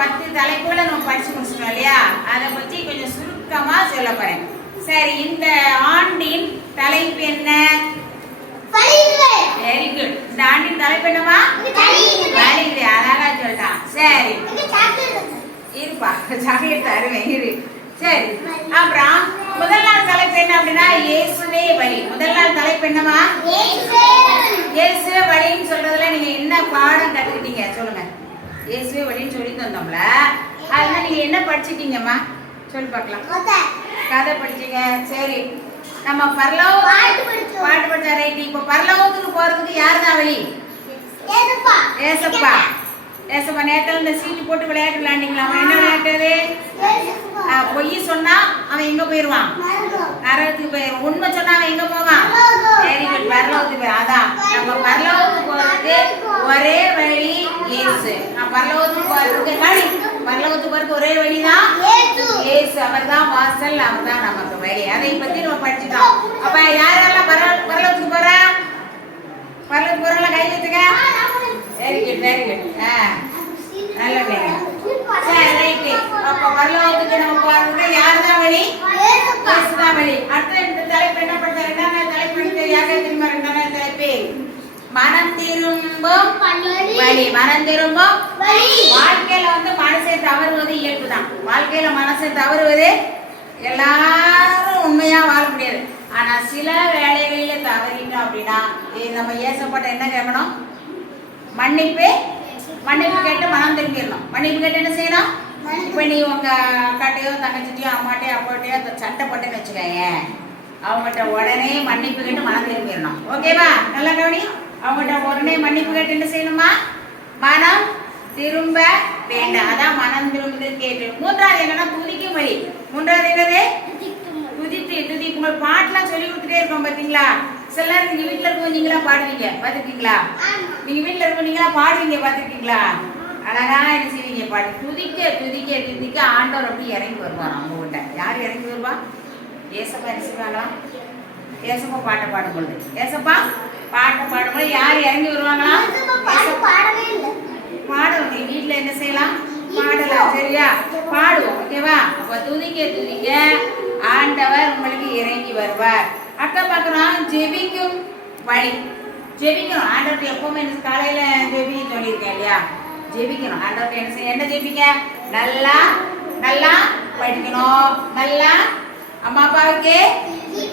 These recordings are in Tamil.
10 தலைப்புகளை நம்ம படிச்சு முடிச்சிட்டோம் இல்லையா? அதை பற்றி கொஞ்சம் சுருக்கமா சொல்ல போறேன். சரி, இந்த ஆண்டின் தலைப்பு என்ன? Very good. இந்த ஆண்டின் தலைப்பு என்னமா? வலியுது. அழகா சொல்லிட்டான். சரி இருப்பா, சாக்லேட் தருவேன் இரு. சரி, அப்புறம் முதல் நாள் தலைப்பு என்ன அப்படின்னா இயேசுவே வழி. முதல் நாள் தலைப்பு என்னமா? இயேசுவே வழின்னு சொல்றதுல நீங்க என்ன பாடம் கத்துக்கிட்டீங்க சொல்லுங்க. இயேசுவே வழின்னு சொல்லி தந்தோம்ல, அதுல நீங்க என்ன படிச்சிட்டீங்கம்மா சொல்லி பார்க்கலாம். கதை படிச்சீங்க. சரி, நம்ம பாட்டு படிச்ச ரைட். இப்போ பரலோகத்துக்கு போறதுக்கு யார் தான் வழி? ஏசப்பா. ஏசப்பா நேரத்தில் இந்த சீட்டு போட்டு விளையாட்டு விளையாண்டிங்களா? அவன் என்ன விளையாட்டுறது? பொய் சொன்னா அவன் எங்க போயிருவான்? நரகத்துக்கு போயிருவான். உண்மை சொன்னா அவன் எங்க போவான்? வெரி குட், பரலோகத்துக்கு போய். அதான் நம்ம பரலோகத்துக்கு போறதுக்கு ஒரே வழி இயேசு. நான் பரலோகத்துக்கு போறதுக்கு பரலோகத்துக்கு போறதுக்கு ஒரே வழிதான் இயேசு. அவர் தான் வாசல், அவர் தான் நமக்கு வழி. அதை பத்தி நம்ம படிச்சுட்டோம். அப்ப யாரெல்லாம் பரலோகத்துக்கு போறா? பரலோகத்துக்கு போறவங்கள கை வைத்துக்க. Very good, very good. நல்ல நேரம். சரி ரைட். அப்ப பரலோகத்துக்கு நம்ம போறதுக்கு யார் தான் வழி? இயேசு தான் வழி. அடுத்த இந்த தலைப்பு என்ன பண்ற? ரெண்டாவது தலைப்பு யாரே தெரியுமா? ரெண்டாவது தலைப்பு மனம் திரும்பும் வழி. மனம் திரும்பும் வாழ்க்கையில மனசை தவறுவது இயல்புதான். வாழ்க்கையில மனசை தவறுவது எல்லாரும் உண்மையா வாழ முடியாது. ஆனா சில வேலைகளில தவறிட்டோம் அப்படின்னா நம்ம ஏசப்பட்ட என்ன கேட்கணும்? மன்னிப்பு கேட்டு மனம் திரும்பிடணும். மன்னிப்பு கேட்டு என்ன செய்யணும்? இப்ப நீ உங்க அக்காட்டையோ தங்கச்சிட்டையோ அம்மாட்டையோ அப்பாட்டையோ சண்டை போட்டுன்னு வச்சுக்கோங்க, அவங்ககிட்ட உடனே மன்னிப்பு கேட்டு மனம் திரும்பிடணும். ஓகேவா? நல்லா கவனி. அவங்ககிட்ட உடனே மன்னிப்பு கேட்டு என்ன செய்யணுமா? மனம் திரும்ப வேண்டாம். அதான் மனம் திரும்புது கேட்டு. மூன்றாவது என்னன்னா துதிக்கும் வழி. மூன்றாவது என்னது? துதிக்கும். பாட்டுலாம் சொல்லி கொடுத்துட்டே இருக்கோம் பாத்தீங்களா? சில நேரம் நீங்க வீட்டுல இருக்கும் நீங்களா பாடுவீங்க பாத்துருக்கீங்களா? நீங்க வீட்டுல இருக்கும் நீங்களா பாடுவீங்க பாத்துருக்கீங்களா? அழகா என்ன செய்வீங்க? பாடு. துதிக்க ஆண்டவர் அப்படி இறங்கி வருவார் அவங்க கிட்ட. யார் இறங்கி வருவா? ஏசப்பா என்ன செய்வாங்களா? ஏசப்பா பாட்டை பாடும்பொழுது, ஏசப்பா பாட்டை பாடும்போது யார் இறங்கி வருவாங்களா? பாடுவோம். நீ வீட்டுல என்ன செய்யலாம்? பாடலாம். சரியா? பாடுவோம். ஓகேவா? அப்ப துதிக்க ஆண்டவர் உங்களுக்கு இறங்கி வருவார். அக்கா பாக்குறோம் ஜெபிக்கும் வழி. ஜெபிக்கணும். ஆண்டவர்கிட்ட எப்பவுமே காலையில ஜெபின்னு சொல்லியிருக்கேன் இல்லையா? ஜெபிக்கணும். ஆண்டவர்கிட்ட என்ன செய்ய? என்ன ஜெபிக்க? நல்லா படிக்கணும். நல்லா அம்மா அப்பாவுக்கு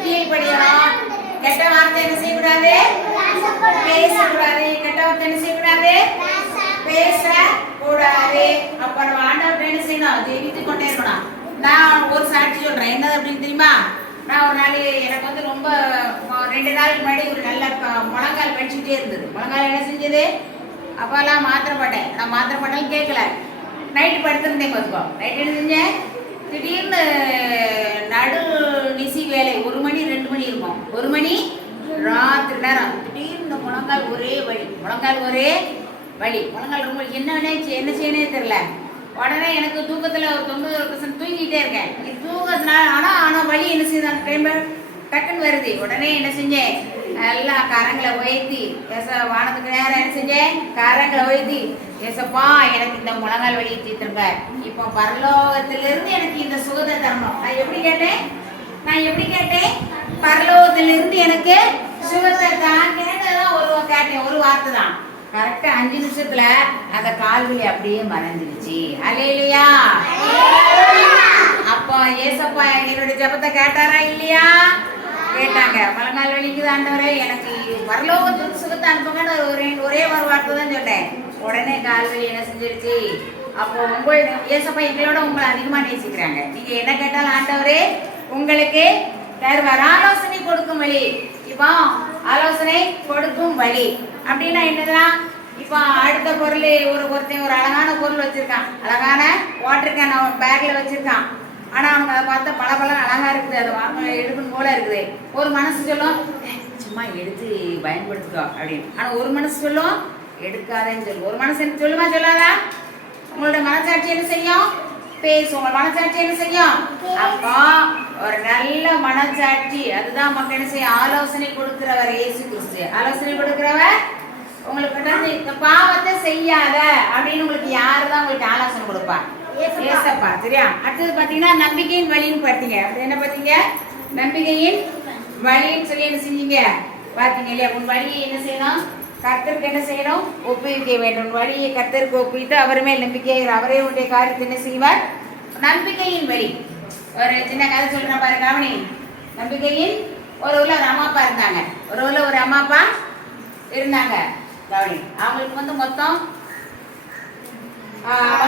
கீழ்படியணும். கெட்ட வார்த்தை என்ன செய்யக்கூடாது? பேசக்கூடாது. கெட்ட வார்த்தை என்ன செய்யக்கூடாது? பேசக்கூடாது. அப்ப நம்ம ஆண்டவர்கிட்ட என்ன செய்யணும்? ஜெபித்து கொண்டே இருக்கணும். நான் ஒரு சாட்சி சொல்றேன். என்னது அப்படின்னு தெரியுமா? நான் ஒரு நாள் எனக்கு ரொம்ப 2 நாளுக்கு முன்னாடி ஒரு நல்ல முழங்கால் படிச்சுட்டே இருந்தது. முழங்கால் என்ன செஞ்சது? அப்பெல்லாம் மாத்திரை போட்டேன். நான் மாத்திரை போட்டாலும் கேட்கல. நைட்டு படுத்திருந்தேன் பார்த்துக்கோ. நைட் என்ன செஞ்சேன்? திடீர்னு நடு நிசி வேலை 1 மணி 2 மணி இருக்கும். 1 மணி ராத்திரி நேரம் திடீர்னு முழங்கால் ஒரே வலி. முழங்கால் ரொம்ப என்ன செய்யனே தெரியல. உடனே எனக்கு தூக்கத்துல ஒரு 90% தூங்கிட்டே இருக்கேன். தூக்கத்தினால ஆனா வலி என்ன செய்யுது? அந்த டைம் டக்குன்னு வருது. உடனே என்ன செஞ்சேன்? நல்லா கரங்களை உயர்த்தி வானத்துக்கு நேரம் என்ன செஞ்சேன்? கரங்களை உயர்த்தி ஏசப்பா எனக்கு இந்த முழங்கால் வலியை தீர்த்துருங்க. இப்போ பரலோகத்திலிருந்து எனக்கு இந்த சுகத்தை தரணும். நான் எப்படி கேட்டேன்? பரலோகத்திலிருந்து எனக்கு சுகத்தை தான் கேட்டதான் கேட்டேன். ஒரு வார்த்தை தான். கரெக்டா 5 நிமிஷத்துல அந்த கால்வலி அப்படியே மறைஞ்சிருச்சு. அல்லேலூயா. அப்போ ஏசப்பா என்னுடைய ஜெபத்தை கேட்டாரா இல்லையா? கேட்டாங்க. முழங்கால் வலிக்குது ஆண்டவரே, எனக்கு பரலோகத்துக்கு சுகத்தை அனுப்புங்கன்னு ஒரே ஒரு வார்த்தை தான் சொன்னேன். உடனே கால்வலி என்ன செஞ்சிருச்சு? அப்போ ஏசப்பா எங்களோட உங்களை அதிகமா நேசிக்கிறாங்க. நீங்க என்ன கேட்டாலும் ஆண்டவரே உங்களுக்கு தருவார். ஆலோசனை கொடுக்கும் வழி. இப்போ ஆலோசனை கொடுக்கும் வழி அப்படின்னா என்னதான்? இப்போ அடுத்த பொருள் ஒருத்தன் ஒரு அழகான பொருள் வச்சிருக்கான். அழகான வாட்டர் கேன் அவன் பேக்ல வச்சிருக்கான். ஆனா அவனுக்கு அதை பார்த்தா பல அழகா இருக்குது. அதை வாங்க எடுக்கணும் போல இருக்குது. ஒரு மனசு சொல்லும் சும்மா எடுத்து பயன்படுத்திக்கோ அப்படின்னு. ஆனா ஒரு மனசு சொல்லும் எடுக்காதேன்னு சொல்லும். ஒரு மனசு என்ன சொல்லுமா சொல்லாதா? உங்களோட மனசாட்சி என்ன செய்யும்? பேசும். உங்க மனசாட்சி என்ன செய்யும்? அப்போ ஒரு நல்ல மனசாட்சி அதுதான் மக்கள் என்ன செய்யும்? ஆலோசனை கொடுக்கிறவர் இயேசு கிறிஸ்து. ஆலோசனை கொடுக்கிறவர் உங்களுக்கு வந்து இந்த பாவத்தை செய்யாத அப்படின்னு உங்களுக்கு யாரு தான் உங்களுக்கு ஆலோசனை கொடுப்பா? ஏசப்பா. சரியா? அடுத்தது பாத்தீங்கன்னா நம்பிக்கையின் வழின்னு பார்த்தீங்க. அது என்ன பார்த்தீங்க? நம்பிக்கையின் வழின்னு சொல்லி என்ன செஞ்சீங்க பார்த்தீங்க இல்லையா? உன் வழியை என்ன செய்யணும்? கர்த்தருக்கு என்ன செய்யணும்? ஒப்புவிக்க வேண்டும். வழியை கர்த்தருக்கு ஒப்புவித்து அவருமே நம்பிக்கையை அவரே உடைய காரியத்தை என்ன செய்வார்? நம்பிக்கையின் வழி. ஒரு சின்ன கதை சொல்றேன் பாரு, கவனி. நம்பிக்கையின் ஒரு ஊர்ல ஒரு அம்மா அப்பா இருந்தாங்க. ஒரு ஊர்ல ஒரு அம்மா அப்பா இருந்தாங்க. கவனி. அவங்களுக்கு வந்து மொத்தம்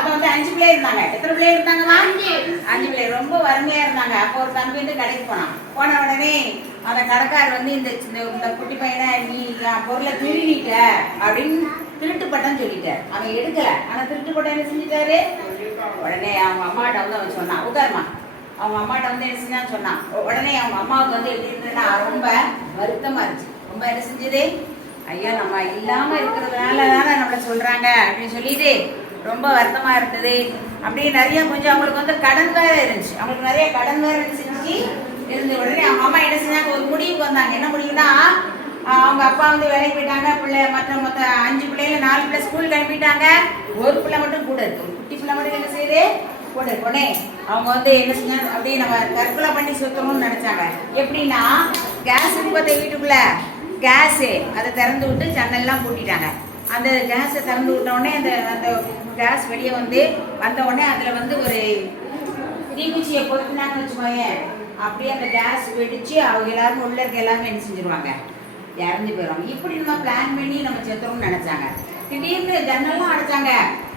வந்து 5 பிள்ளை இருந்தாங்க. எத்தனை பிள்ளை இருந்தாங்கம்மா? 5 பிள்ளை. ரொம்ப வறுமையா இருந்தாங்க. அப்போ ஒரு தம்பி வந்து கடைக்கு போன உடனே அந்த கடைக்காரர் வந்து இந்த குட்டி பையனை நீ பொருளை திருடிட்ட அப்படின்னு திருட்டு பட்டம் சொல்லிட்டார். அவன் எடுக்கல. ஆனா திருட்டு பட்டம் என்ன செஞ்சுட்டாரு? உடனே அவங்க அம்மாட்ட வந்து அவன் சொன்னான், உட்காருமா. அவங்க அம்மாட்ட வந்து என்ன செஞ்சான்னு சொன்னான். உடனே அவங்க அம்மாவுக்கு வந்து எப்படி இருந்ததுன்னா ரொம்ப வருத்தமா இருந்துச்சு. ரொம்ப என்ன செஞ்சது? ஐயா நம்ம இல்லாம இருக்கிறதுனால தானே நம்மள சொல்றாங்க அப்படின்னு சொல்லிட்டு ரொம்ப வருத்தமா இருந்தது. அப்படியே நிறைய கொஞ்சம் அவங்களுக்கு வந்து கடன் வேற இருந்துச்சு. அவங்களுக்கு நிறைய கடன் வேற செஞ்சு இருந்த உடனே அவங்க அம்மா என்ன செஞ்சாங்க? ஒரு முடிவுக்கு வந்தாங்க. என்ன முடிவுனா, அவங்க அப்பா வந்து வேலைக்கு போயிட்டாங்க. மொத்த 5 பிள்ளைல 4 பிள்ளை ஸ்கூலுக்கு அனுப்பிட்டாங்க. ஒரு பிள்ளை மட்டும் கூட இருக்கு. ஒரு குட்டி பிள்ளை மட்டும் என்ன செய்யுது? பொண்ணே அவங்க வந்து என்ன செஞ்சாங்க? அப்படியே நம்ம தற்கொலை பண்ணி சுத்தணும்னு நினைச்சாங்க. எப்படின்னா, கேஸ் இருப்பதை வீட்டுக்குள்ள கேஸு அதை திறந்து விட்டு ஜன்னல்லாம் பூட்டிட்டாங்க. அந்த கேஸை திறந்து விட்ட உடனே அந்த கேஸ் வெளியே வந்த உடனே அதில் வந்து ஒரு தீக்குச்சியை பொறுத்துனாங்கன்னு வச்சுக்கோங்க. அப்படியே அந்த கேஸ் வெடிச்சு அவங்க எல்லாரும் உள்ள இருக்க எல்லாருமே என்ன செஞ்சிருவாங்க? இறந்து போயிடுவாங்க. இப்படி நம்ம பிளான் பண்ணி நம்ம செத்துறோம்னு நினைச்சாங்க. திடீர்னு ஜன்னல்லாம் அடைச்சாங்க.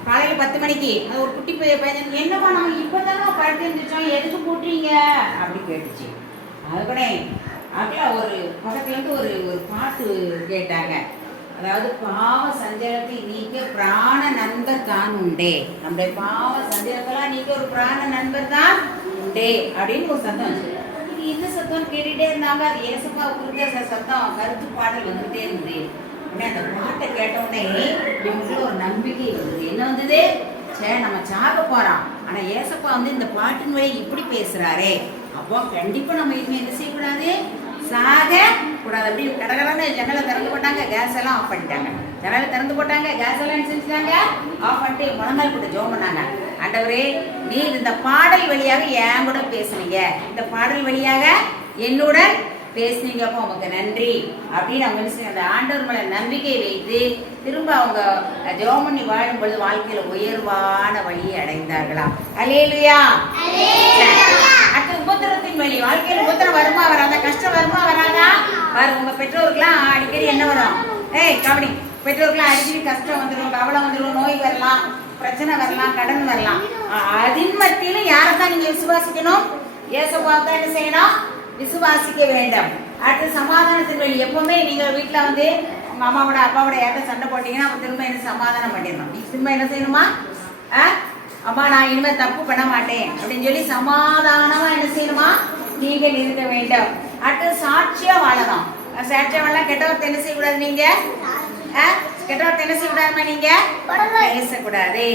காலையில 10 மணிக்கு அது ஒரு குட்டி பையன், என்னப்பா நம்ம இப்பதானே படுத்து இருந்துச்சோம், எதுக்கு போட்டுறீங்க அப்படி கேட்டுச்சு. அதுக்கூட அதில் ஒரு பக்கத்துல இருந்து ஒரு பாட்டு கேட்டாங்க. அதாவது பாவ சஞ்சலத்தை நீக்க பிராண நண்பர் தான் உண்டே. நம்முடைய பாவ சஞ்சலத்தெல்லாம் நீக்க ஒரு பிராண நண்பர் தான் உண்டே அப்படின்னு ஒரு சத்தம். இது என்ன சத்தம் கேட்டுட்டே இருந்தாங்க. அது ஏசப்பா குறித்த சத்தம், கருத்து பாடல் வந்துகிட்டே இருந்தது. அந்த பாட்டை கேட்ட உடனே இவங்களுக்கு ஒரு நம்பிக்கை வந்தது. என்ன வந்தது? சே நம்ம சாக போறோம், ஆனா ஏசப்பா வந்து இந்த பாட்டின் வழி இப்படி பேசுறாரே, அப்போ கண்டிப்பா நம்ம இனிமே என்ன செய்யக்கூடாது? சாக கூடாது. அப்படி கடகடன்னு ஜன்னலை திறந்து போட்டாங்க. கேஸ் எல்லாம் ஆஃப் பண்ணிட்டாங்க. ஜன்னலை திறந்து போட்டாங்க. கேஸ் எல்லாம் செஞ்சுட்டாங்க. ஆஃப் பண்ணிட்டு முழங்கால் போட்டு ஜெபம் பண்ணாங்க. ஆண்டவரே, நீர் இந்த பாடல் வழியாக என் கூட பேசுனீங்க, இந்த பாடல் வழியாக என்னுடன் பேசுனீங்கப்போ உங்களுக்கு நன்றி அப்படின்னு அவங்க அந்த ஆண்டவர் மேல நம்பிக்கை வைத்து திரும்ப அவங்க ஜெபம் பண்ணி வாழும் பொழுது வாழ்க்கையில உயர்வான வழியை அடைந்தார்களாம். அல்லேலூயா. அடுத்து உபத்திரத்தின் வழி. வாழ்க்கையில உபத்திரம் வருமா வராதா? கஷ்டம் வருமா வராதா? வரும். உங்க பெற்றோருக்குலாம் அடிக்கடி என்ன வரும்? கவனி. பெற்றோருக்குலாம் அடிக்கடி கஷ்டம் வந்துடும், கவலை வந்துடும், நோய் வரலாம், பிரச்சனை வரலாம், கடன் வரலாம். அதன் மத்தியிலும் யாரைத்தான் நீங்க விசுவாசிக்கணும்? ஏசப்பாவை தான் என்ன செய்யணும்? விசுவாசிக்க வேண்டும். அடுத்து சமாதானத்தின் வழி. எப்பவுமே நீங்க வீட்டுல வந்து உங்க அம்மாவோட அப்பாவோட யார்ட்ட சண்டை போட்டீங்கன்னா அவங்க திரும்ப என்ன சமாதானம் பண்ணிடணும். நீ திரும்ப என்ன செய்யணுமா? அம்மா நான் இனிமே தப்பு பண்ண மாட்டேன் அப்படின்னு சொல்லி சமாதானமா என்ன செய்யணுமா? நீங்கள் இருக்க வேண்டும். அடுத்து சாட்சியா வாழணும். சாட்சியா வாழ கெட்டவர்த்த என்ன செய்யக்கூடாது? நீங்க கெட்டவர்த்த என்ன செய்யக்கூடாதுமா? நீங்க பேசக்கூடாது.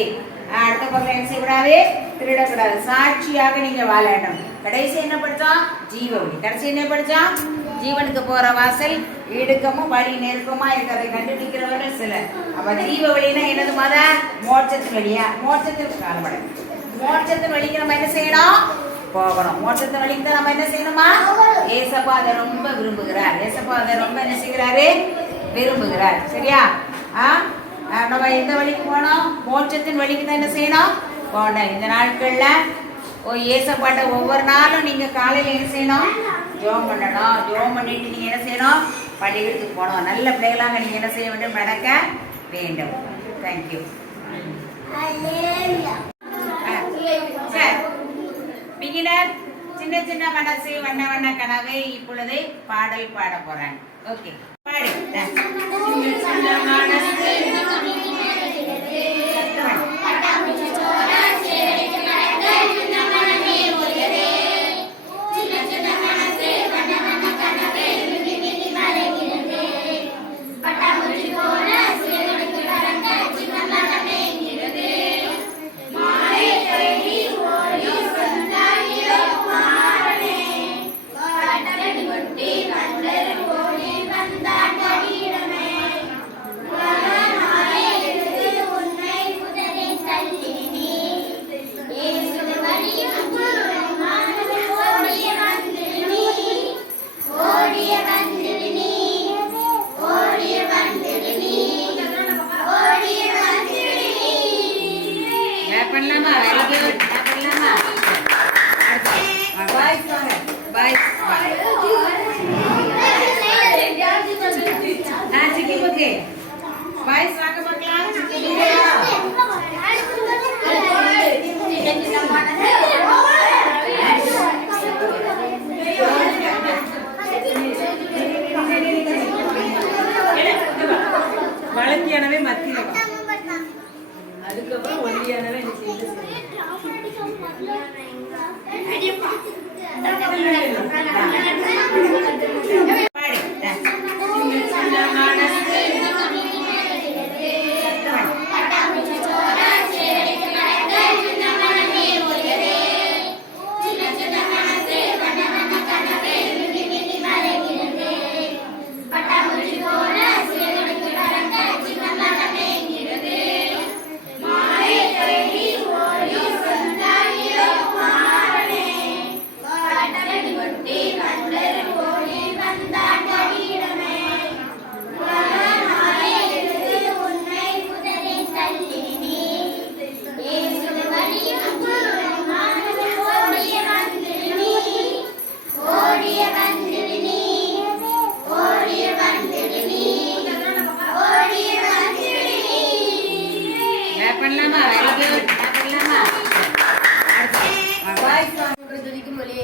அடுத்த பொருள் என்ன செய்யக்கூடாது? திருடக்கூடாது. சாட்சியாக நீங்க வாழணும். கடைசி என்ன படிச்சோம்? ஜீவவழி. கடைசி என்ன படிச்சோம்? ஜீவனுக்கு போற வாசல் இடுக்கமும் வழி நெருக்கமா இருக்கிறதை கண்டுபிடிக்கிறவர்கள் சிலர். அப்ப ஜீவ வழினா என்னது? மத மோட்சத்தின் வழியா? மோட்சத்திற்கு காலப்பட மோட்சத்தின் வழிக்கு நம்ம என்ன செய்யணும்? போகணும். மோட்சத்தின் வழிக்கு தான் நம்ம என்ன செய்யணுமா? ஏசப்பா அதை ரொம்ப விரும்புகிறார். ஏசப்பா அதை ரொம்ப என்ன செய்கிறாரு? விரும்புகிறார். சரியா? நம்ம எந்த வழிக்கு போனோம்? மோட்சத்தின் வழிக்கு தான் என்ன செய்யணும்? போனோம். இந்த நாட்கள்ல ஏசப்பாட்ட ஒவ்வொரு நாளும் நீங்க காலையில என்ன செய்யணும்? ஜெபம் பண்ணணும். ஜெபம் பண்ணிட்டு நீங்க என்ன செய்யணும்? பள்ளிகளுக்கு போகணும். நல்ல பிள்ளைகளாக நீங்க என்ன செய்ய வேண்டும்? நடக்க வேண்டும். தேங்க்யூ. பிகினர் சின்ன சின்ன மனசு வண்ண வண்ண கனவை இப்பொழுது பாடல் பாட போறாங்க. ஓகே, பாடு.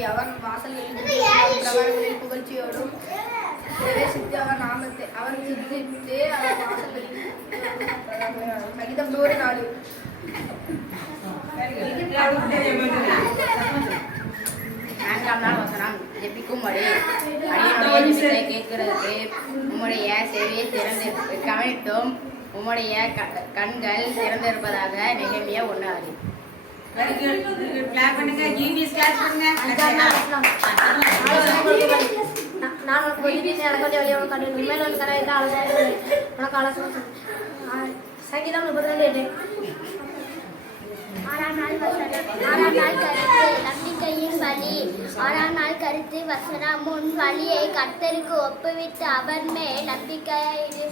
அவன் வாசல்களில் புகழ்ச்சியோடும் பிரவேசித்து அவன் நாமத்தை அவன் சித்தித்து அவன் வாசல்களில் சகிதம் 100 நாள். நான்காம் நாள் வசனம் ஜெபிக்கும்படி அடியனுடைய கேட்கிறதுக்கு உம்முடைய செவியை திறந்து கவனித்தும் உம்முடைய கண்கள் திறந்திருப்பதாக நெகேமியா 1:6. Very good. கிளாப் பண்ணுங்க. ஜீனியஸ் கிளாப் பண்ணுங்க. நான் உனக்கு ஒதுக்கிட்டு எனக்கு கொஞ்சம் வெளியே உனக்கு கண்டு உண்மையில வந்து கடையில் அழகாக உனக்கு அழகாக சங்கீதம் 32. 6ஆம் நாள் கருத்து நம்பிக்கையின் வழி. 6ஆம் நாள் கருத்து வசனம் உன் வழியை கர்த்தருக்கு ஒப்புவித்து அவர் மேல் நம்பிக்கையிடு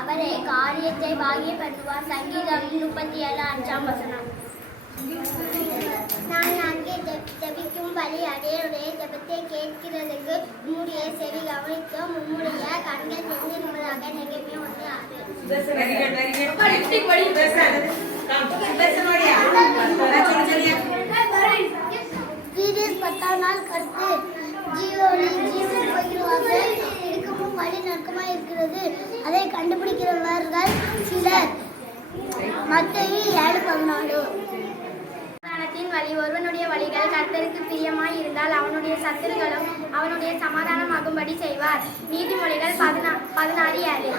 அவரே காரியத்தை வாகிய பண்ணுவார். சங்கீதம் 37 வசனம். நான் அங்கே ஜெபிக்கும் வழி அடையுடைய ஜெபத்தை கேட்கிறதுக்கு உம்முடைய செவி கவனித்தும் உம்முடைய கண்கள் தெரிந்திருப்பதாக நெகேமியா 1:6. Very good very good. Genius 10ஆம் நாள் கருத்து ஜீவொளி ஜீசஸ் பகிர்வார்கள் இருக்கமும் வழி நற்கமாக இருக்கிறது. அதை கண்டுபிடிக்கிறவர்கள் சிலர். மத்தேயு 7:14. வழி ஒருவனுடைய வழிகள் கர்த்தருக்கு பிரியமாய் இருந்தால் அவனுடைய சத்துருகளும் அவனுடைய சமாதானமாகும்படி செய்வார். நீதிமொழிகள் 16:7.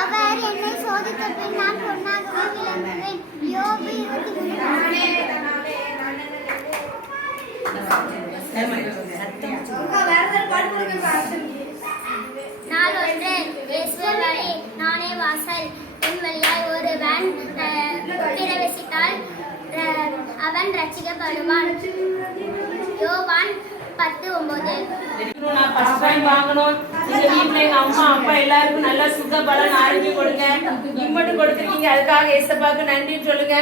அவர் என்னை சோதித்த பின் நான் பொன்னாகவே விளங்குவேன். யோபு 23. நாள் ஒன்று இயேசுவே வழி நானே வாசல் என் வழியாய் ஒருவன் பிரவேசித்தால் அவன் ரட்சிக்கப்படுவான். யோவான் 10:9. நான் ஃபர்ஸ்ட் டைம் வாங்கணும். இந்த வீட்ல எங்க அம்மா அப்பா எல்லாருக்கும் நல்ல சுக பலன் ஆரோக்கியம் கொடுங்க. இம்மட்டு கொடுத்துருக்கீங்க, அதுக்காக ஏசப்பாக்கு நன்றி சொல்லுங்க.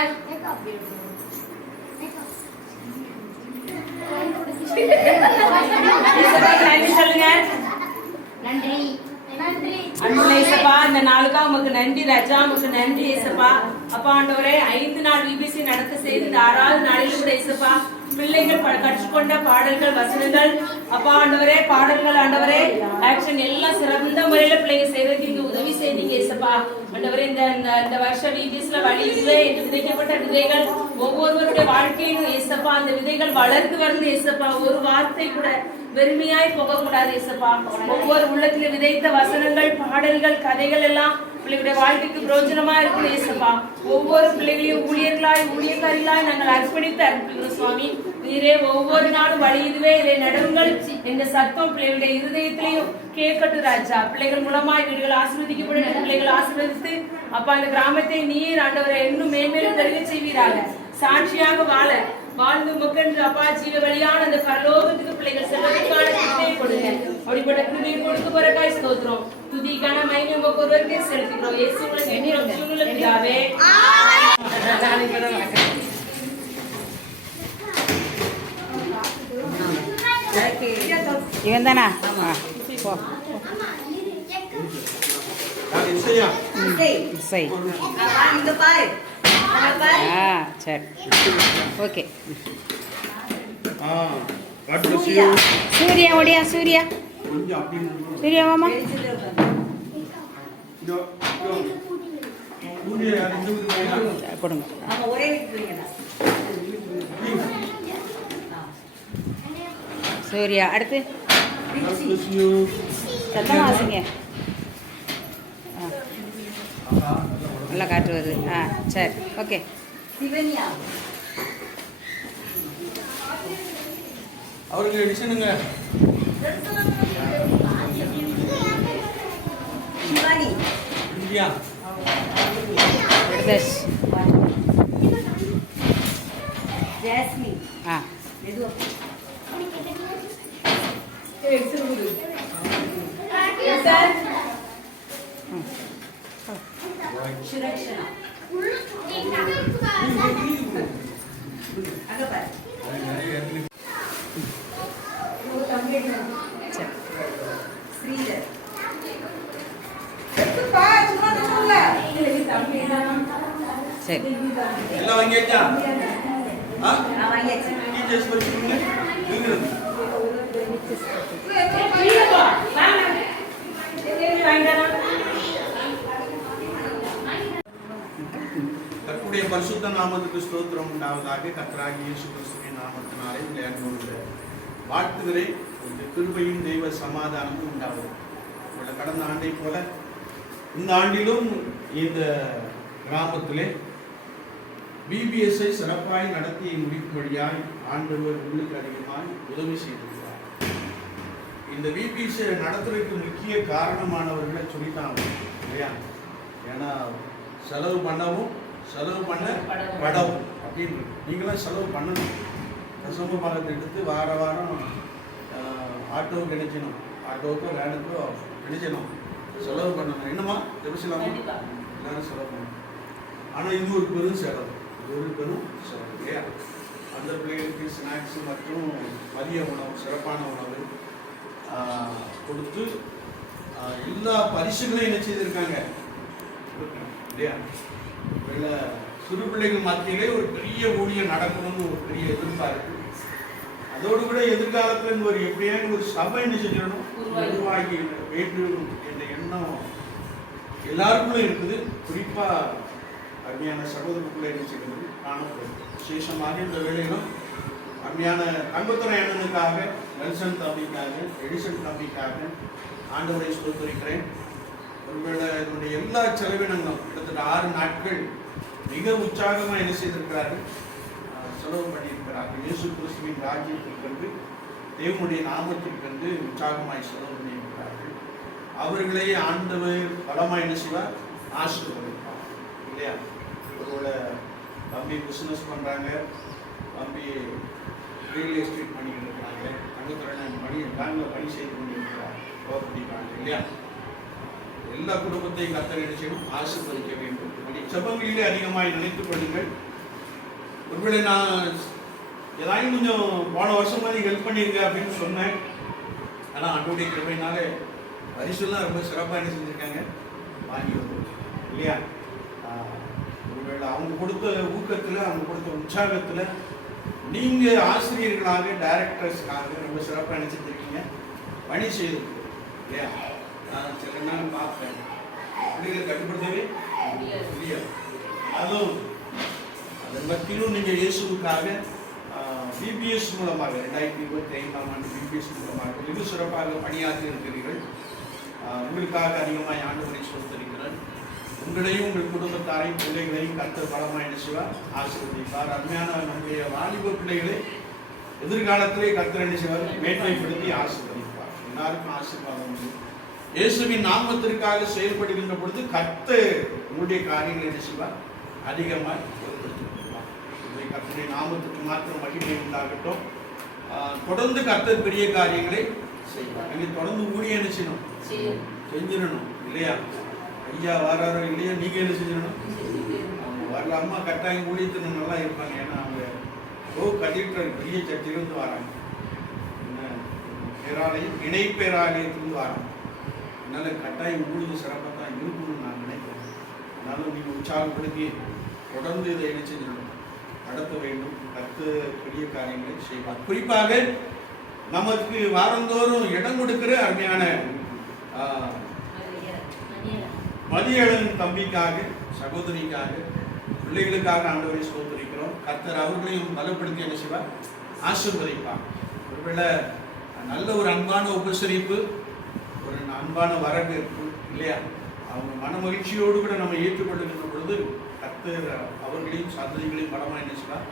ஏசப்பாக்கு நன்றி சொல்லுங்க. நன்றி. அன்புள்ள ஏசப்பா, இந்த நாளுக்கா உமக்கு நன்றி ராஜா, உமக்கு நன்றி ஏசப்பா. அப்பா ஆண்டவரே, 5 நாள் விபிசி நடத்த செய்து இந்த 6வது நாளில் கூட ஏசப்பா பிள்ளைகள் கற்றுக்கொண்ட பாடல்கள், வசனங்கள், அப்பா ஆண்டவரே, பாடல்கள் ஆண்டவரே, ஆக்ஷன் எல்லாம் சிறந்த முறையில பிள்ளைங்க செய்வதற்கு இங்க உதவி செய்தீங்க ஏசப்பா. ஆண்டவரே, இந்த வருஷம் விபிஎஸ்ல வழியிலே என்று விதைக்கப்பட்ட விதைகள் ஒவ்வொருவருடைய வாழ்க்கையிலும் ஏசப்பா அந்த விதைகள் வளர்ந்து வரணும் ஏசப்பா. ஒரு வார்த்தை கூட வெறுமையாய் போகக்கூடாது ஏசப்பா. ஒவ்வொரு உள்ளத்திலும் விதைத்த வசனங்கள், பாடல்கள், கதைகள் எல்லாம் பிள்ளைகளுடைய வாழ்க்கைக்கு பிரயோஜனமா இருக்கணும் ஏசப்பா. ஒவ்வொரு பிள்ளைகளையும் ஊழியக்காரிகளாய் நாங்கள் அர்ப்பணித்து அர்ப்பணிக்கிறோம் சுவாமி. நீரே ஒவ்வொரு நாளும் வழி இதுவே, இதை நடுங்கள் என்ற சத்தம் பிள்ளைகளுடைய இருதயத்திலையும் கேட்கட்டும் ராஜா. பிள்ளைகள் மூலமாய் வீடுகள் ஆசீர்வதிக்கப்பட்ட பிள்ளைகள் ஆசீர்வதித்து அப்பா இந்த கிராமத்தை நீர் ஆண்டவரை இன்னும் மேன்மேலும் பெருக செய்வீராக. சாட்சியாக வாழ்ந்து மக்கள் அப்பா ஜீவ வழியான அந்த பரலோகத்துக்கு பிள்ளைகள் செல்வதற்கான கிருபையை கொடுங்க. அப்படிப்பட்ட கிருபையை கொடுக்க போறக்காய் ஸ்தோத்திரம். துதி கன மகிமை உமக்கு ஒருவருக்கே செலுத்துகிறோம். இயேசுவின் ஜீவனுள்ள பிதாவே. இவன் தானா? சரி, ஓகே. சூர்யா ஓடியா, சூர்யா மாமா. கொடுங்க. சூர்யா அடுத்து சத்தம் வாசிங்க. நல்லா காட்டுவது. சரி, ஓகே. அவருக்கு எடிஷனுங்க. India Jasmine. சுரக்ஷனா. ஸ்ரீதர். சரி, எல்லாம் வாங்கியாச்சா? வாங்கியாச்சு. டீச்சர்ஸ் படிச்சுக்கோங்க. கர்த்தருடைய பரிசுத்த நாமத்துக்கு ஸ்தோத்திரம் உண்டாவதாக. கர்த்தராகிய இயேசு கிறிஸ்துவின் நாமத்தினாலே விளையாட்டு வாழ்த்துகிறேன். இந்த கிருபையும் தெய்வ சமாதானமும் உண்டாவது. கடந்த ஆண்டை போல இந்த ஆண்டிலும் இந்த கிராமத்திலே பிபிஎஸ்ஐ சிறப்பாய் நடத்தி முடிக்கும்படியாய் ஆண்டவர் உள்ளுக்கு அதிகமாய் உதவி செய்திருக்கிறார். இந்த பிபிஎஸ்ஐ நடத்துறதுக்கு முக்கிய காரணமானவர்களை சொல்லிட்டாங்க இல்லையா? ஏன்னா செலவு பண்ணவும் செலவு பண்ண படவும் அப்படின்னு நீங்களாம் செலவு பண்ணணும். தசம பாகத்தை எடுத்து வாரம் ஆட்டோவுக்கு நினைச்சணும், ஆட்டோவுக்கோ வேனுக்கோ நினைச்சணும், செலவு பண்ணணும். என்னமா ஜெபிச்சலாமா? எல்லாரும் செலவு பண்ணணும். ஆனால் இது ஒரு பெரும் செலவு, இல்லையா? அந்த பிள்ளைகளுக்கு ஸ்நாக்ஸ் மற்றும் மதிய உணவு, சிறப்பான உணவு கொடுத்து எல்லா பரிசுகளையும் என்ன செய்திருக்காங்க இல்லையா? சிறு பிள்ளைகள் மத்தியிலே ஒரு பெரிய ஊழியம் நடக்கணும்னு ஒரு பெரிய எதிர்பார்ப்பு. அதோடு கூட எதிர்காலத்தில் ஒரு எப்படியான ஒரு சபை என்ன செஞ்சிடணும், உருவாகி வேண்டும் என்ற எண்ணம் எல்லாருக்குள்ளும் இருக்குது. குறிப்பாக அருமையான சகோதரத்துக்குள்ளே என்ன செய்கிறது காணப்படும். விசேஷமாக இந்த வேளையிலும் அருமையான தங்கத்துறை அண்ணனுக்காக, நெல்சன் தம்பிக்காக, எடிசன் தம்பிக்காக ஆண்டவரை ஸ்தோத்திரிக்கிறேன். ஒருவேளை இதனுடைய எல்லா செலவினங்களும் கிட்டத்தட்ட 6 நாட்கள் மிக உற்சாகமாக என்ன செய்திருக்கிறார்கள், செலவு பண்ணியிருக்கிறார்கள். இயேசு கிறிஸ்துவின் ராஜ்யத்திற்கென்று, தேவனுடைய நாமத்திற்கென்று உற்சாகமாய் செலவு பண்ணியிருக்கிறார்கள். அவர்களே ஆண்டவர் பலமாக என்ன செய்வார், ஆசீர்வதிப்பார் இல்லையா? ஒருவேளை தம்பி பிஸ்னஸ் பண்ணுறாங்க, தம்பி ரியல் எஸ்டேட் பண்ணிக்கிட்டு இருக்கிறாங்க, தங்கத்துறை பேங்கில் பணி செய்து கொண்டிருக்கிறார், பண்ணிக்கிறாங்க இல்லையா? எல்லா குடும்பத்தையும் கர்த்தர் என்ன செய்யணும், ஆசீர்வதிக்க வேண்டும். செபங்களிலே அதிகமாய் நினைத்துக் கொள்ளுங்கள். ஒருவேளை நான் ஏதாவது கொஞ்சம் போன வருஷம் மாதிரி ஹெல்ப் பண்ணிருங்க அப்படின்னு சொன்னேன். ஆனால் ஆண்டோடைய கிருபையினால பரிசுலாம் ரொம்ப சிறப்பாக என்ன செஞ்சுருக்காங்க, வாங்கி வந்து இல்லையா. ஒருவேளை அவங்க கொடுத்த ஊக்கத்தில், அவங்க கொடுத்த உற்சாகத்தில் நீங்கள் ஆசிரியர்களாக, டைரக்டர்ஸ்க்காக ரொம்ப சிறப்பாக என்ன செஞ்சுருக்கீங்க, பணி செய்திருக்கு இல்லையா. நான் சில நாள் பார்ப்பேன், பிள்ளைகளை கட்டுப்படுத்தவே முடியாது. அதுவும் அதன் மத்தியிலும் நீங்கள் இயேசுவுக்காக பிபிஎஸ் மூலமாக 2025ஆம் ஆண்டு பிபிஎஸ் மூலமாக மிக சிறப்பாக பணியாற்றி இருக்கிறீர்கள். உங்களுக்காக அதிகமாக ஆண்டவரை சொல்லிருக்கிறேன். உங்களையும் உங்கள் குடும்பத்தாரையும் பிள்ளைகளையும் கர்த்தர் பலமாக என்ன செய்வார், ஆசீர்வதிப்பார். அருமையான நம்முடைய வாலிப பிள்ளைகளை எதிர்காலத்திலே கர்த்தர் என்ன செய்வார், மேன்மைப்படுத்தி ஆசீர்வதிப்பார். எல்லாருக்கும் ஆசீர்வாதம் உண்டு. இயேசுவின் நாமத்திற்காக செயல்படுகின்ற பொழுது கர்த்தர் உங்களுடைய காரியங்களை என்ன செய்வார், அதிகமாக ஏற்படுத்தி கொள்வார். கர்த்தருடைய நாமத்துக்கு மாத்திரம் மகிமை உண்டாகட்டும். தொடர்ந்து கர்த்தர் பெரிய காரியங்களை செய்வார். நீங்க தொடர்ந்து ஊழியம் என்ன செய்யணும், செஞ்சிடணும் இல்லையா. ஐயா வராரோ இல்லையா, நீங்க என்ன செஞ்சிடணும், வரல அம்மா கட்டாயம் ஊழியத்தின நல்லா இருப்பாங்க. ஏன்னா அவங்க கலெக்டர் பெரிய சர்ச்சிலிருந்து வராங்க, பேராலயம் இணை பேராலயத்திலிருந்து வராங்க. அதனால கட்டாயம் ஊழியம் சிறப்பாக தான் இருக்கணும்னு நான் நினைக்கிறேன். அதனால நீங்கள் உற்சாகப்படுத்தி தொடர்ந்து இதை என்ன செஞ்சிடணும், நடத்த வேண்டும். கத்து பெரிய காரியங்களை செய்வார். குறிப்பாக நமக்கு வாரந்தோறும் இடம் கொடுக்கிற அருமையான மதியழகன் தம்பிக்காக, சகோதரிக்காக, பிள்ளைகளுக்காக ஆண்டவரை ஸ்தோத்திரிக்கிறோம். கர்த்தர் அவர்களையும் பலப்படுத்தி என்ன செய்வார், ஆசீர்வதிப்பார். ஒருவேளை நல்ல ஒரு அன்பான உபசரிப்பு, ஒரு அன்பான வரவேற்பு இல்லையா, அவங்க மன மகிழ்ச்சியோடு கூட நம்ம ஏற்றுக்கொள்ளுகின்ற பொழுது கர்த்தர் அவர்களையும் சந்ததிகளையும் பலமாக என்ன செய்வார்,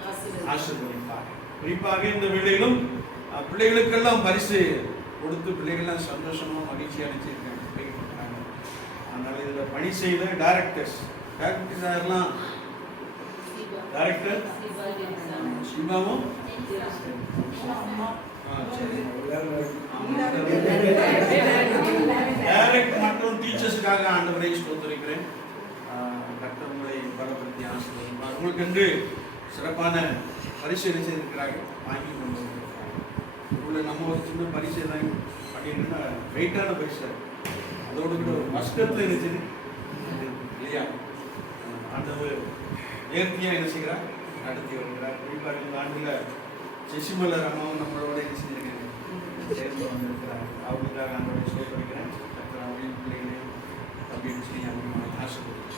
ஆசீர்வதிப்பார். குறிப்பாக இந்த வேளையிலும் பிள்ளைகளுக்கெல்லாம் பரிசு கொடுத்து பிள்ளைகள்லாம் சந்தோஷமா மகிழ்ச்சியாக நினைச்சிருக்காங்க. அதனால இதில் பணி செய்த டைரக்டர்ஸ் யாரெல்லாம், டைரக்டர் சிவாவும் டைரக்ட் மற்றும் டீச்சர்ஸுக்காக ஆண்டவரை ஸ்தோத்திரிக்கிறேன். கர்த்தர் உங்களை பலப்படுத்தி ஆசீர்வதிப்பார். உங்களுக்கு என்று சிறப்பான பரிசீலனை செய்திருக்கிறார்கள், வாங்கி கொண்டு வந்திருக்கிறாங்க. உங்களை நம்ம ஒரு சின்ன பரிசீலனை பண்ணிங்கன்னா வெயிட்டான பரிசு, அதோடு கூட கஷ்டத்தை இருந்துச்சு இல்லையா. ஆண்டவர் நேர்த்தியாக என்ன செய்கிறார், நடத்தி வருகிறார். குறிப்பாக இந்த ஆண்டில் சசிமலர் அம்மாவும் நம்மளோட என்ன செஞ்சிருக்காங்க, சேர்ந்து வந்திருக்கிறார். அவங்களுக்காக ஆண்டவரை சோதரிக்கிறேன். அவங்களையும் பிள்ளைகளையும் அப்படின்னு சொல்லி அவங்க ஆசைப்படுறேன்.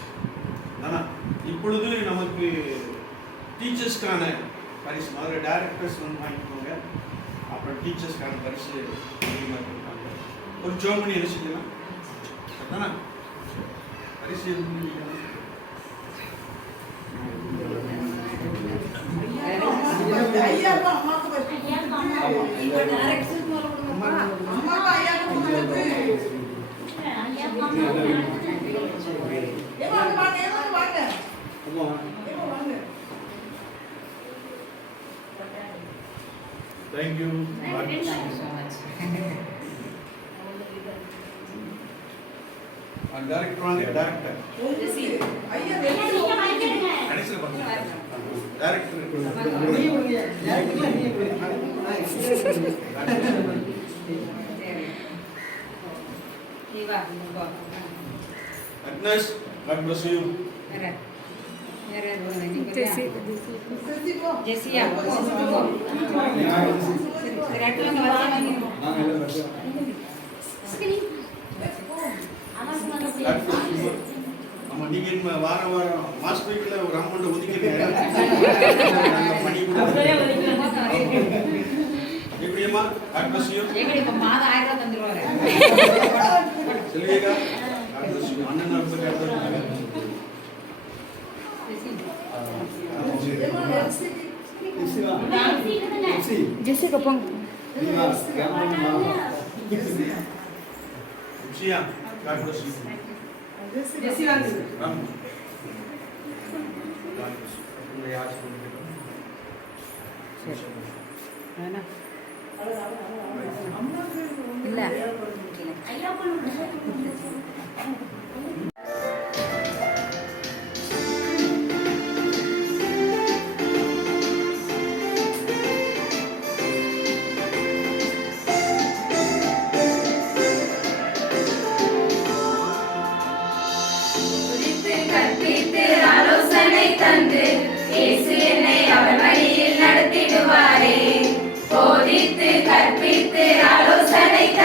ஆனால் இப்பொழுது நமக்கு டீச்சர்ஸ்க்கான பரிசு முதல்ல டைரக்டர்ஸ் வந்து வாங்கிக்கோங்க, அப்புறம் டீச்சர்ஸ்க்கான பரிசு அதிகமாக கொடுப்பாங்க. ஒரு ஜோமனி என்ன செஞ்சலாம் தானே பரிசு Thank you. Thank you so much. Director on the director. Agnes, God bless you. Jessia. ஆமா, நீங்க வார வாரம் மாஸ்டர்ல ஒரு அமௌண்ட் ஒதுக்கிடுங்க. பணி எப்படியம்மா God bless you. எங்களுக்கு மாதம் 1000 ரூபாய் தந்துருவாரு. செல்விகா God bless you. அண்ணன் நம்பர் கேட்டாங்க. ஜெசிகா போங்க. Sia, God bless you. Jessia Ram. God bless you. உங்களை ஆசீர்வதிக்கட்டும். இல்ல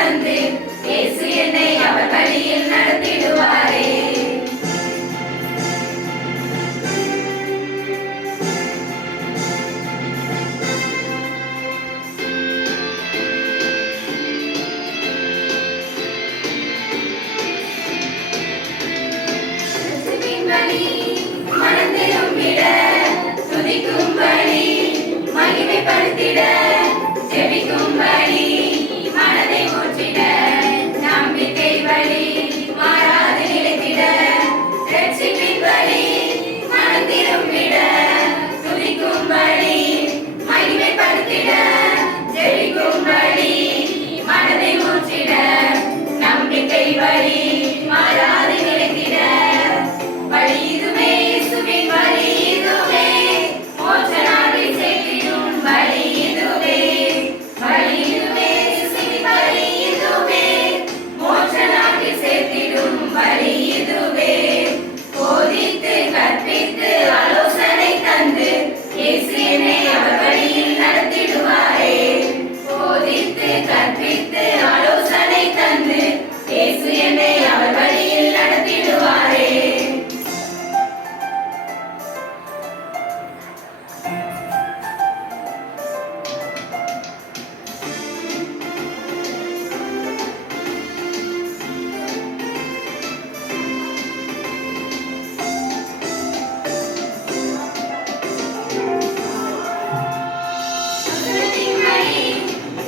தந்து இயேசு என்னை அவர் வழியில் நடத்திடுவாரே. மனந்திரும்பிட துதிக்கும்படி மகிமைப்படுத்திட ஜெபிக்கும்படி மனதை ஊற்றிட நம்பிக்கை வழி மாறாது நிலைத்திட ரட்சிப்பின் வழி மனந்திரும்பிட துதிக்கும்படி மகிமைப்படுத்திட ஜெபிக்கும்படி மனதை ஊற்றிட நம்பிக்கை வழி மாறாது நிலைத்திட வழி இதுவே இயேசுவின் வழி இதுவே மோட்ச நாட்டை சேர்த்திடும் வழி இதுவே வழி இதுவே இயேசுவின் வழி இதுவே மோட்ச நாட்டை சேர்த்திடும் வழி இதுவே போதித்து கற்பித்து ஆலோசனை தந்து இயேசு என்னை அவர் வழியில் நடத்திடுவாரே. போதித்து கற்பித்து ஆலோசனை தந்து இயேசு என்னை அவர் வழியில் நடத்திடுவாரே.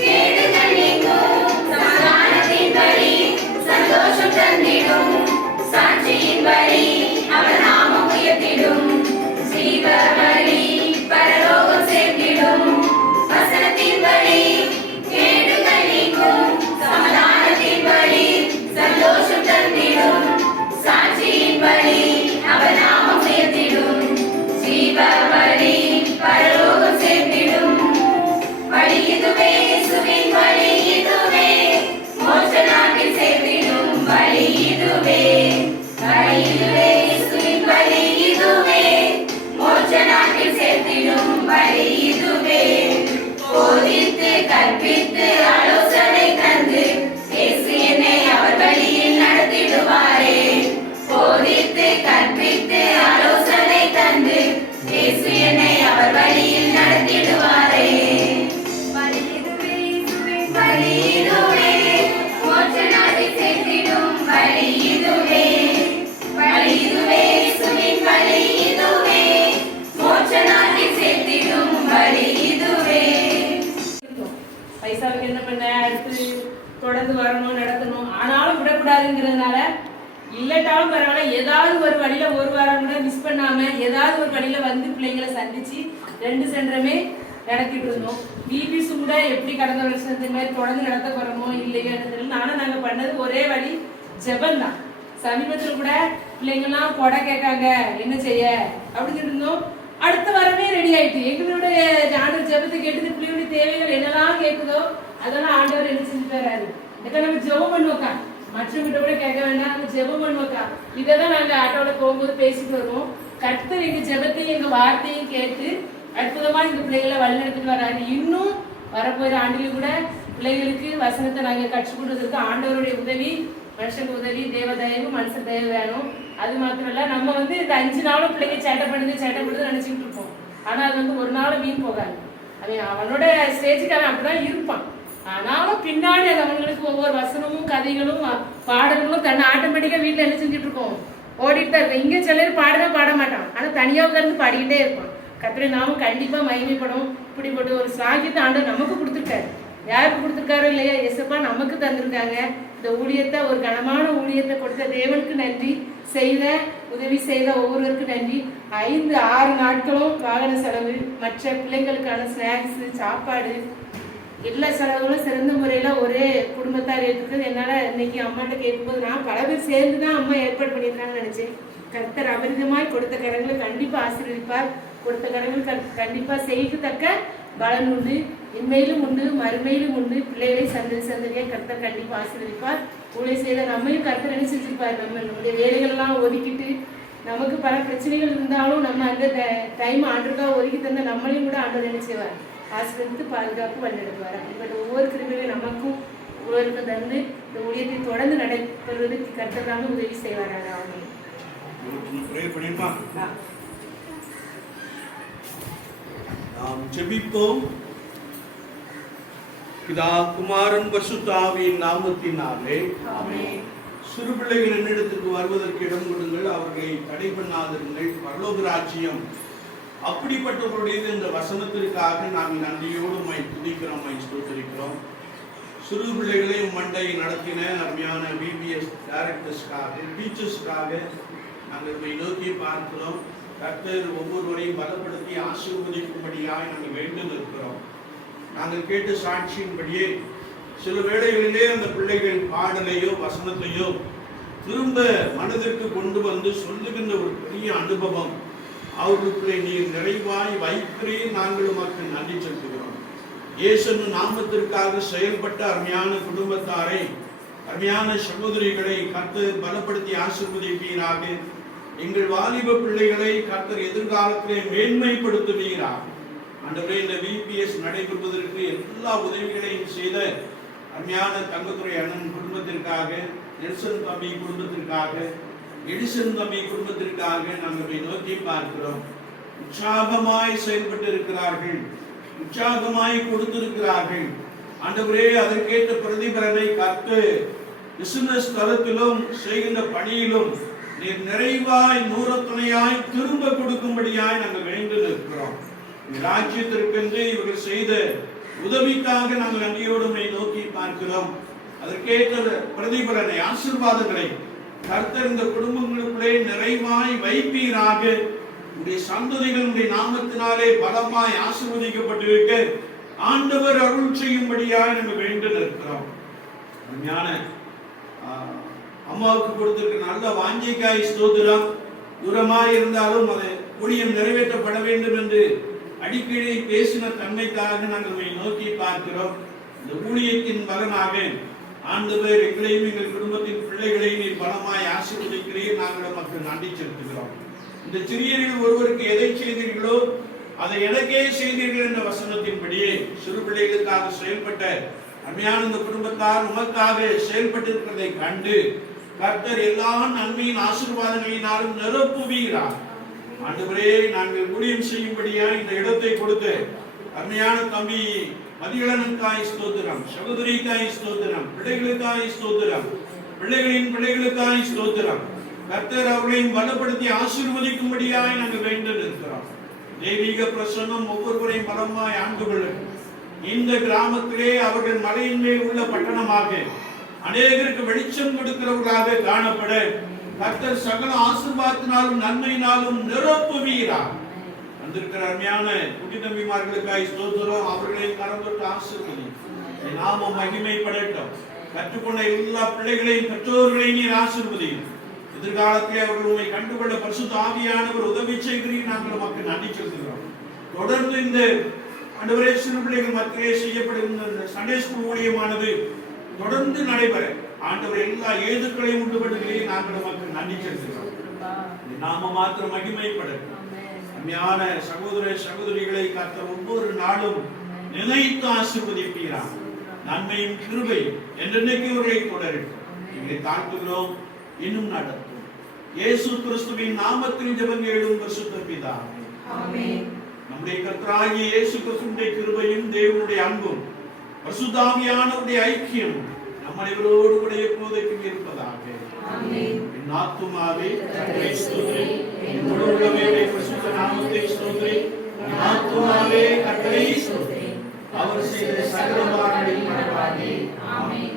கேடுகள் நீங்கும் சமாதானத்தின் வழி சந்தோஷம் தந்திடும் சாட்சியின் வழி அவர் நாமம் உயர்த்திடும் ஜீவ வழி பரலோகம் சேர்த்திடும் வசனத்தின் வழி கேடுகள் நீங்கும் சமாதானத்தின் வழி சந்தோஷம் தந்திடும் சாட்சியின் வழி அவர் நாமம் உயர்த்திடும் ஜீவ வழி பரலோகம் சேர்த்திடும் வழி இதுவே இயேசுவின் வழி இதுவே மோட்ச நாட்டில் சேர்த்திடும் வழி இதுவே வழி இதுவே இயேசுவின் வழி இதுவே மோட்ச நாட்டில் சேர்த்திடும் வழி இதுவே போதித்து கற்பித்து ஆலோசனை தந்து இயேசு என்னை அவர் வழியில் நடத்திடுவாரே. போதித்து கற்பித்து ஆலோசனை தந்து இயேசு என்னை அவர் வழியில் நடத்திடுவாரே. வழி இதுவே இயேசுவின் வழி இதுவே மோட்ச நாட்டில் சேர்த்திடும் வழி இதுவே வழி இதுவே இயேசுவின் வழி இதுவே மோட்ச நாட்டில் சேர்த்திடும் வழி இதுவே. பைசாவுக்கு என்ன பண்ண அடுத்து தொடர்ந்து வரணும் நடத்தணும், ஆனாலும் விடக்கூடாதுங்கிறதுனால இல்லட்டாலும் பரவாயில்ல ஏதாவது ஒரு வழியில ஒரு வாரம் கூட மிஸ் பண்ணாம ஏதாவது ஒரு வழியில வந்து பிள்ளைங்களை சந்திச்சு 2 சென்டருமே நடத்திட்டு இருந்தோம். பிபிசி கூட எப்படி கடந்த வருஷத்து மாதிரி தொடர்ந்து நடத்த போறோமோ இல்லையோ நானும் நாங்க பண்ணது ஒரே வழி ஜெபம் தான். சமீபத்தில் கூட பிள்ளைங்கள்லாம் கொடை கேட்காங்க என்ன செய்ய அப்படின்னு இருந்தோம். அடுத்த வாரமே ரெடி ஆயிட்டு எங்களோட ஆண்டவர் ஜெபத்தை கேட்டது பிள்ளைகளுடைய தேவைகள் என்னெல்லாம் கேட்குதோ அதெல்லாம் ஆண்டவர் என்ன செஞ்சு தராரு. இதுக்கு நம்ம ஜெபம் பண்ணுவோக்கா, மற்றவங்கிட்ட கூட கேட்க வேண்டாம், நம்ம ஜெபம் பண்ணுவோக்கா. இதைதான் நாங்க ஆட்டோட போகும்போது பேசிட்டு வருவோம். கர்த்தர் எங்க ஜெபத்தையும் எங்க வார்த்தையும் கேட்டு அற்புதமா இந்த பிள்ளைகளை வழிநடத்திட்டு வராரு. இன்னும் வரப்போகிற ஆண்டிலும் கூட பிள்ளைகளுக்கு வசனத்தை நாங்க கற்றுக் கொடுத்ததுக்கு ஆண்டவருடைய உதவி, மனுஷன் உதவி, தேவ தயவு, மனுஷ தயவு வேணும். அது மாத்திரம் இல்ல, நம்ம இந்த 5 நாளும் பிள்ளைங்க சேட்டை பண்ணுது நினைச்சுட்டு இருப்போம். ஆனா அது ஒரு நாளும் வீண் போகாது. அவனோட ஸ்டேஜுக்கு அவன் அப்படிதான் இருப்பான். ஆனாலும் பின்னாடி அது அவங்களுக்கு ஒவ்வொரு வசனமும் கதைகளும் பாடல்களும் தன்னை ஆட்டோமேட்டிக்கா வீட்டுல என்ன செஞ்சுட்டு இருக்கோம், ஓடிட்டு தான் இருக்கும். இங்க சிலர் பாடவே பாட மாட்டான், ஆனா தனியா உட்கார்ந்து பாடிக்கிட்டே இருப்பான். கர்த்தரை நாமும் கண்டிப்பா மகிமைப்படும். இப்படிப்பட்ட ஒரு சாகியத்தை ஆண்டவர் நமக்கு கொடுத்துருக்காரு. யாருக்கு கொடுத்துருக்காரோ இல்லையா, எசப்பா நமக்கு தந்திருக்காங்க. இந்த ஊழியத்தை, ஒரு கனமான ஊழியத்தை கொடுத்த தேவனுக்கு நன்றி, உதவி செய்த ஒவ்வொருவருக்கும் நன்றி. 5-6 நாட்களும் வாகன செலவு, மற்ற பிள்ளைங்களுக்கான ஸ்நாக்ஸ், சாப்பாடு, எல்லா செலவுகளும் சிறந்த முறையில ஒரே குடும்பத்தார் ஏற்றுக்கிறது. என்னால இன்னைக்கு அம்மாட்ட கேட்கும்போது நான் பல பேர் சேர்ந்து தான் அம்மா ஏற்பாடு பண்ணியிருக்காங்கன்னு நினைச்சேன். கர்த்தர் அபரிதமாய் கொடுத்த கரங்களை கண்டிப்பா ஆசீர்வதிப்பார். கொடுத்த கரங்கள் கண்டிப்பா செய்யத்தக்க பலன் உண்டு, இன்மையிலும் உண்டு, மறுமையிலும் உண்டு. பிள்ளைகளை சந்ததியா கர்த்தர் கண்டிப்பா ஆசீர்வதிப்பார். ஊழிய செய்த நம்மையும் கர்த்தர் என்ன செஞ்சிருப்பார், நம்மளுடைய வேலைகள் எல்லாம் ஒதுக்கிட்டு, நமக்கு பல பிரச்சனைகள் இருந்தாலும் நம்ம அந்த டைம் ஆண்டருக்காக ஒதுக்கி தந்த நம்மளையும் கூட ஆண்டவர் என்ன செய்வார், ஆசீர்வதித்து பாதுகாப்பு வழிநடத்துவார். அப்படிப்பட்ட ஒவ்வொரு கிருபையும் நமக்கும் ஒருவருக்கும் தந்து இந்த ஊழியத்தை தொடர்ந்து நடைபெறுவதற்கு கர்த்தராக உதவி செய்வாராக. ஆமென். ப்ரேயர் பண்ணிருமா? நாம் ஜெபிப்போம். பிதா குமாரன் பரிசுத்த ஆவியின் நாமத்தினாலே ஆமென். சிறு பிள்ளைகள் என்னிடத்துக்கு வருவதற்கு இடம் கொடுங்கள், அவர்களை தடை பண்ணாதிருங்கள், பரலோக ராஜ்யம் அப்படிப்பட்டவர்களுடைய இந்த வசனத்திற்காக நாங்கள் நன்றியோடு உம்மை துதிக்கிறோம், உம்மை ஸ்தோத்திரிக்கிறோம். சிறு பிள்ளைகளை மண்டை நடத்தின அருமையான பிபிஎஸ் டைரக்டர்ஸ்க்காக, டீச்சர்ஸ்க்காக நாங்கள் உம்மை நோக்கி பார்க்கிறோம். கர்த்தர் ஒவ்வொருவரையும் பலப்படுத்தி ஆசீர்வதிக்கும்படியாய் நாங்கள் வேண்டும் இருக்கிறோம். நாங்கள் கேட்டு சாட்சியின்படியே சில வேளைகளிலே அந்த பிள்ளைகள் பாடலையோ வசனத்தையோ திரும்ப மனதிற்கு கொண்டு வந்து சொல்லுகின்ற ஒரு பெரிய அனுபவம் அவர்களுக்குள்ளே நீர் நிறைவாய் வைக்கிறேன். நாங்கள் உமக்கு நன்றி செலுத்துகிறோம். இயேசுவின் நாமத்திற்காக செயல்பட்ட அருமையான குடும்பத்தாரை, அருமையான சகோதரிகளை கர்த்தர் பலப்படுத்தி ஆசீர்வதிப்பீராக. எங்கள் வாலிப பிள்ளைகளை கர்த்தர் எதிர்காலத்திலே மேன்மைப்படுத்துவீராக. ஆண்டவரே, இந்த விபிஎஸ் நடைபெறுவதற்கு எல்லா உதவிகளையும் செய்த அருமையான தங்கத்துறை அண்ணன் குடும்பத்திற்காக, நெல்சன் தம்பி குடும்பத்திற்காக, எடிசன் தம்பி குடும்பத்திற்காக நாங்கள் நோக்கி பார்க்கிறோம். உற்சாகமாய் செயல்பட்டு இருக்கிறார்கள், உற்சாகமாய் கொடுத்திருக்கிறார்கள். ஆண்டவரே, அதற்கேற்ற பிரதிபலனை கர்த்தர் பிசினஸ் தளத்திலும் செய்கின்ற பணியிலும் நீர் நிறைவாய் நூறத்துணையாய் திரும்ப கொடுக்கும்படியாய் நாங்கள் வேண்டு நிற்கிறோம். ராஜ்யத்திற்கென்று இவர்கள் செய்த உதவிக்காக நாங்கள் நன்றியோடுமை நோக்கி பார்க்கிறோம். அதற்கேற்ற பிரதிபலனை, ஆசீர்வாதங்களை கர்த்தர் இந்த குடும்பங்களுக்குள்ளே நிறைவாய் வைப்பீராக. உடைய சந்ததிகள் உடைய நாமத்தினாலே பலமாய் ஆசீர்வதிக்கப்பட்டிருக்க ஆண்டவர் அருள் செய்யும்படியாய் நாங்கள் வேண்டு நிற்கிறோம். ஞான அம்மாவுக்கு கொடுத்திருக்க நல்ல வாஞ்சைக்காய் ஸ்தோத்திரம். தூரமாய் இருந்தாலும் அதை ஊழியம் நிறைவேற்றப்பட வேண்டும் என்று அடிக்கடி பேசின தன்மைக்காக நாங்கள் நோக்கி பார்க்கிறோம். இந்த ஊழியத்தின் பலனாக ஆண்டவர் எங்களையும் எங்கள் குடும்பத்தின் பிள்ளைகளையும் நீர் பலமாய் ஆசீர்வதிக்கிறீர். நாங்கள் நமக்கு நன்றி செலுத்துகிறோம். இந்த சிறியர்கள் ஒருவருக்கு எதை செய்தீர்களோ அதை எனக்கே செய்தீர்கள் என்ற வசனத்தின்படியே சிறு பிள்ளைகளுக்காக செயல்பட்ட அருமையான இந்த குடும்பத்தார் உமக்காக செயல்பட்டிருக்கிறதை கண்டு கர்த்தர் எல்லா நன்மையின் ஆசீர்வாதங்களினாலும் நிரப்புவீரார். ஆண்டவரே, நாங்கள் ஊழியம் செய்யும்படியா இந்த இடத்தை கொடுத்து அருமையான தம்பி மதியழனுக்காய் ஸ்தோத்திரம், சகோதரிக்காய் ஸ்தோத்திரம், பிள்ளைகளுக்காய் ஸ்தோத்திரம், பிள்ளைகளின் பிள்ளைகளுக்காய் ஸ்தோத்திரம். கர்த்தர் அவர்களையும் பலப்படுத்தி ஆசீர்வதிக்கும்படியாய் நாங்கள் வேண்டு நிற்கிறோம். தெய்வீக பிரசன்னம் ஒவ்வொருவரையும் பலமாய் ஆண்டு கொள்ளும். இந்த கிராமத்திலே அவர்கள் மலையின் மேல் உள்ள பட்டணமாக அநேகருக்கு வெளிச்சம் கொடுக்கிறவர்களாக காணப்பட கர்த்தர் சகல ஆசீர்வாதத்தினாலும் நன்மையினாலும் நிரப்புவீரார். வந்திருக்கிற அருமையான குட்டி தம்பிமார்களுக்காய் ஸ்தோத்திரம். அவர்களையும் கரம் தொட்டு ஆசீர்வதி, நாமம் மகிமைப்படட்டும். கற்றுக்கொண்ட எல்லா பிள்ளைகளையும் பெற்றோர்களையும் நீர் ஆசீர்வதியும். எதிர்காலத்திலே அவர்கள் உண்மை கண்டுகொள்ள பரிசுத்த ஆவியானவர் உதவி செய்கிறீர். நாங்கள் நமக்கு நன்றி செலுத்துகிறோம். தொடர்ந்து இந்த ஆண்டவரே, சிறு பிள்ளைகள் மத்தியிலே செய்யப்படுகின்ற சண்டே ஸ்கூல் ஊழியமானது தொடர்ந்து நடைபெற ஆண்டவர் எல்லா ஏதுக்களையும் உண்டு பண்ணுகிறேன். நாங்கள் நமக்கு நன்றி செலுத்துகிறோம். நாம மாத்திரம் மகிமைப்படட்டும். அருமையான சகோதர சகோதரிகளை கர்த்தர் ஒவ்வொரு நாளும் நினைத்து ஆசீர்வதிப்பீரார். நன்மையும் கிருபையும் என்றென்னைக்கு இவர்களை தொடரட்டும். எங்களை தாழ்த்துகிறோம், இன்னும் நடத்தும். இயேசு கிறிஸ்துவின் நாமத்தில் ஜெபம் கேளும் பரிசுத்த பிதாவே, ஆமென். நம்முடைய கர்த்தராகிய இயேசு கிறிஸ்துவின் கிருபையும் தேவனுடைய அன்பும் பரிசுத்த ஆவியானவருடைய ஐக்கியம் நம் அனைவரோடு கூட எப்போதைக்கும் இருப்பதாக. ஆமென். என் ஆத்துமாவே கர்த்தரை ஸ்தோத்திரி, என் முழு உள்ளமே பரிசுத்த நாமத்தை ஸ்தோத்திரி. என் ஆத்துமாவே கர்த்தரை ஸ்தோத்திரி, அவர் செய்த சகல உபகாரங்களையும் மறவாதே. ஆமென்.